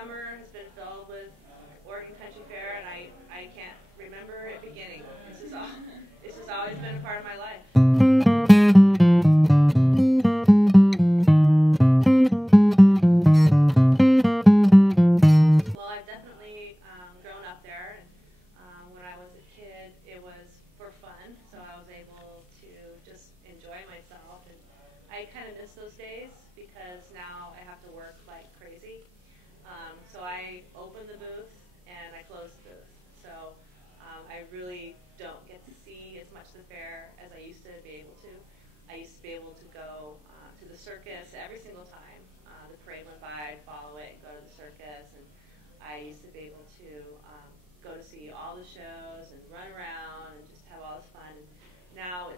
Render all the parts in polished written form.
summer has been filled with Oregon Country Fair, and I can't remember it beginning. This has always been a part of my life. Well, I've definitely grown up there. When I was a kid, it was for fun, so I was able to just enjoy myself. And I kind of miss those days because now I have to work like crazy. So I open the booth and I close the booth. So I really don't get to see as much of the fair as I used to be able to. I used to be able to go to the circus every single time. The parade went by, I'd follow it and go to the circus. And I used to be able to go to see all the shows and run around and just have all this fun. And now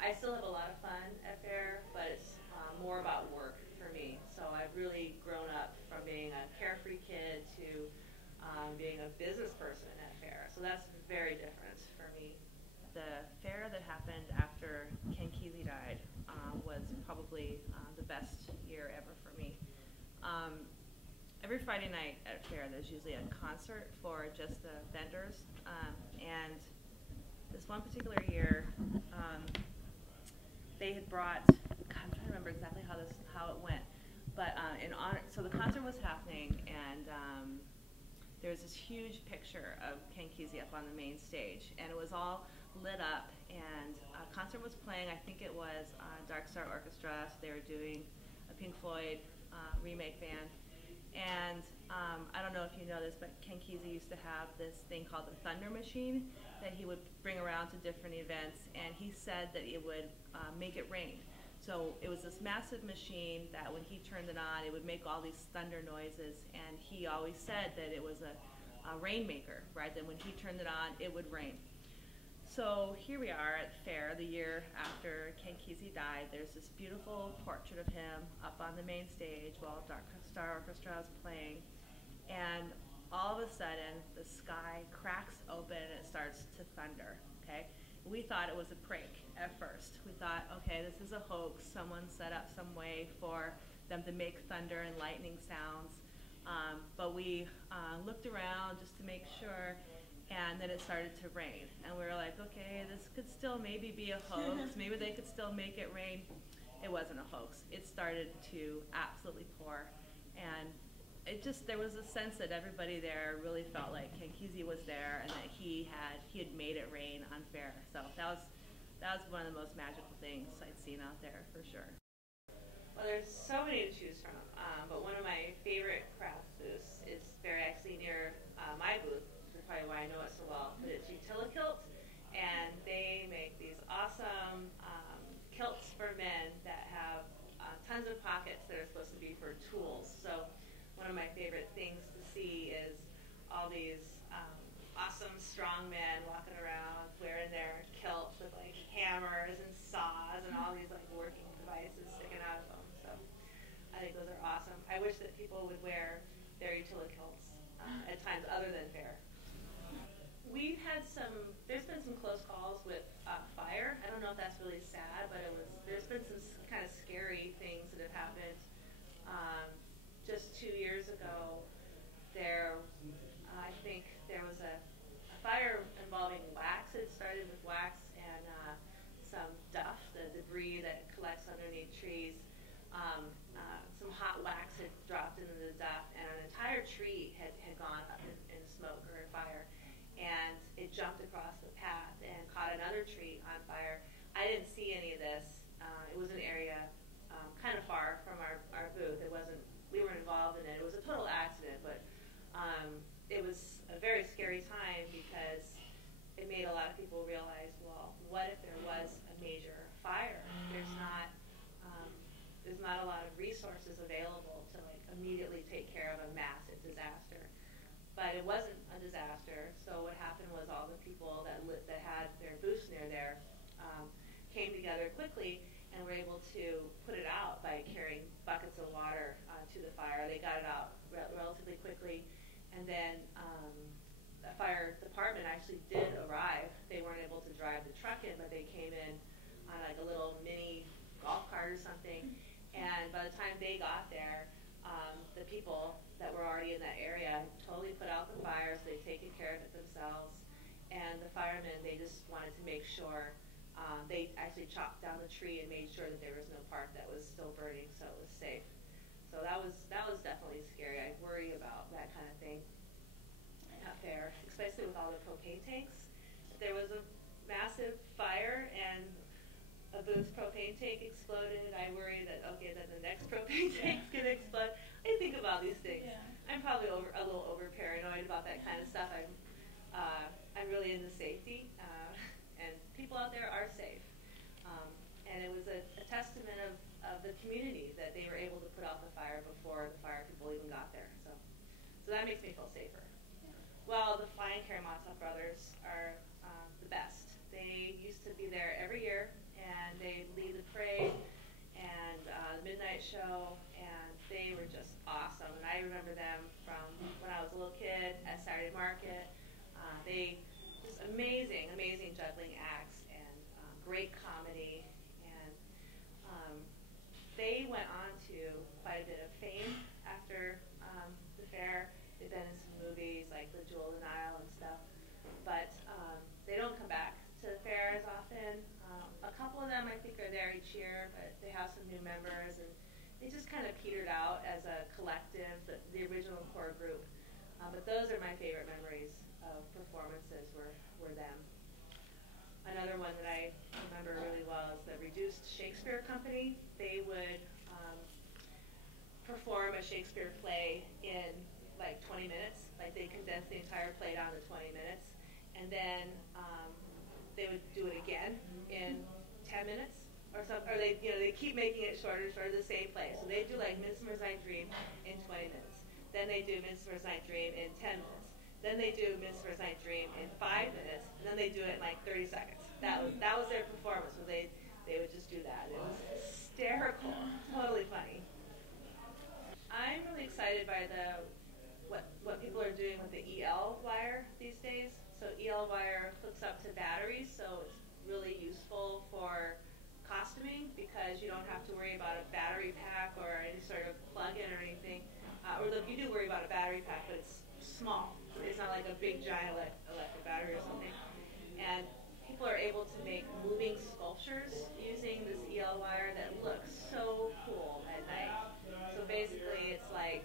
I still have a lot of fun at fair, but it's more about work for me. So I've really grown up from being a carefree kid to being a business person at fair. So that's very different for me. The fair that happened after Ken Chyleck died was probably the best year ever for me. Every Friday night at fair, there's usually a concert for just the vendors, and this one particular year, they had brought. God, I'm trying to remember exactly how it went, but in honor, so the concert was happening, and there was this huge picture of Ken Chyleck up on the main stage, and it was all lit up, and a concert was playing. I think it was Dark Star Orchestra. So they were doing a Pink Floyd remake band. And I don't know if you know this, but Ken Chyleck used to have this thing called the Thunder Machine that he would bring around to different events, and he said that it would make it rain. So it was this massive machine that when he turned it on, it would make all these thunder noises, and he always said that it was a rainmaker, right? That when he turned it on, it would rain. So here we are at fair the year after Ken Chyleck died. There's this beautiful portrait of him up on the main stage while Dark Star Orchestra is playing, and all of a sudden the sky cracks open and it starts to thunder. Okay, we thought it was a prank at first. We thought, okay, this is a hoax. Someone set up some way for them to make thunder and lightning sounds. But we looked around just to make sure, and then it started to rain. And we were like, okay, this could still maybe be a hoax. Maybe they could still make it rain. It wasn't a hoax. It started to absolutely pour. And there was a sense that everybody there really felt like Ken Chyleck was there and that he had made it rain on fair. So that was one of the most magical things I'd seen out there for sure. Well, there's so many to choose from, but one of my favorite craft booths is very actually near my booth, which is probably why I know it so well. But it's Chyleck, and they make these awesome kilts for men that have tons of pockets that are supposed to be for tools. So one of my favorite things to see is all these awesome strong men walking around wearing their kilts with like hammers and saws and all these like working devices sticking out of them. So I think those are awesome. I wish that people would wear their Chyleck kilts at times other than fair. There's been some close calls with fire. I don't know if that's really sad, but there's been some kind of scary things that have happened. Just 2 years ago, I think there was a fire involving wax. It started with wax and some duff, the debris that collects underneath trees. Some hot wax had dropped into the duff, and an entire tree had gone up in smoke or in fire. And it jumped across the path and caught another tree on fire. I didn't see any of this. It was an area kind of far from our booth. We weren't involved in it. It was a total accident, but it was a very scary time because it made a lot of people realize, well, what if there was a major fire? There's not a lot of resources available to like immediately take care of a massive disaster. But it wasn't a disaster. So what happened was all the people that had their booths near there came together quickly and were able to put it out by carrying buckets of water to the fire. They got it out relatively quickly, and then the fire department actually did arrive. They weren't able to drive the truck in, but they came in on like a little mini golf cart or something. And by the time they got there, the people that were already already in that area totally put out the fires. They've taken care of it themselves. And the firemen, they just wanted to make sure, they actually chopped down the tree and made sure that there was no part that was still burning, so it was safe. So that was definitely scary. I worry about that kind of thing at fair, especially with all the propane tanks. If there was a massive fire and a booth's propane tank exploded, I worry that, okay, then the next propane tank's going to explode. I think about these things. Yeah. I'm probably a little over paranoid about that kind of stuff. I'm really into safety, and people out there are safe. And it was a testament of the community that they were able to put out the fire before the fire people even got there. So that makes me feel safer. Well, the Flying Karamazov brothers are the best. They used to be there every year, and they lead the parade and the midnight show, and they were just awesome. And I remember them from when I was a little kid at Saturday Market. They just amazing juggling acts and great comedy, and they went on to quite a bit of fame after the fair. They've been in some movies like The Jewel of the Nile and stuff, but they don't come back to the fair as often. A couple of them I think are there each year, but they have some new members, and they just kind of petered out as a collective, the original core group. But those are my favorite memories of performances were them. Another one that I remember really well is the Reduced Shakespeare Company. They would perform a Shakespeare play in like 20 minutes. Like they condensed the entire play down to 20 minutes. And then they would do it again in 10 minutes or something. Or they keep making it shorter and shorter, the same play. So they do like Midsummer's Night Dream in 20 minutes. Then they do Midsummer's Night Dream in 10 minutes. Then they do Midsummer's Night Dream in 5 minutes, and then they do it in like 30 seconds. That was their performance. So they would just do that. It was hysterical, totally funny. I'm really excited by what people are doing with the EL wire these days. So EL wire hooks up to batteries, so it's really useful for costuming because you don't have to worry about a battery pack or any sort of plug-in or anything. Or look, you do worry about a battery pack, but it's small. It's not like a big giant electric battery or something. And people are able to make moving sculptures using this EL wire that looks so cool at night. So basically it's like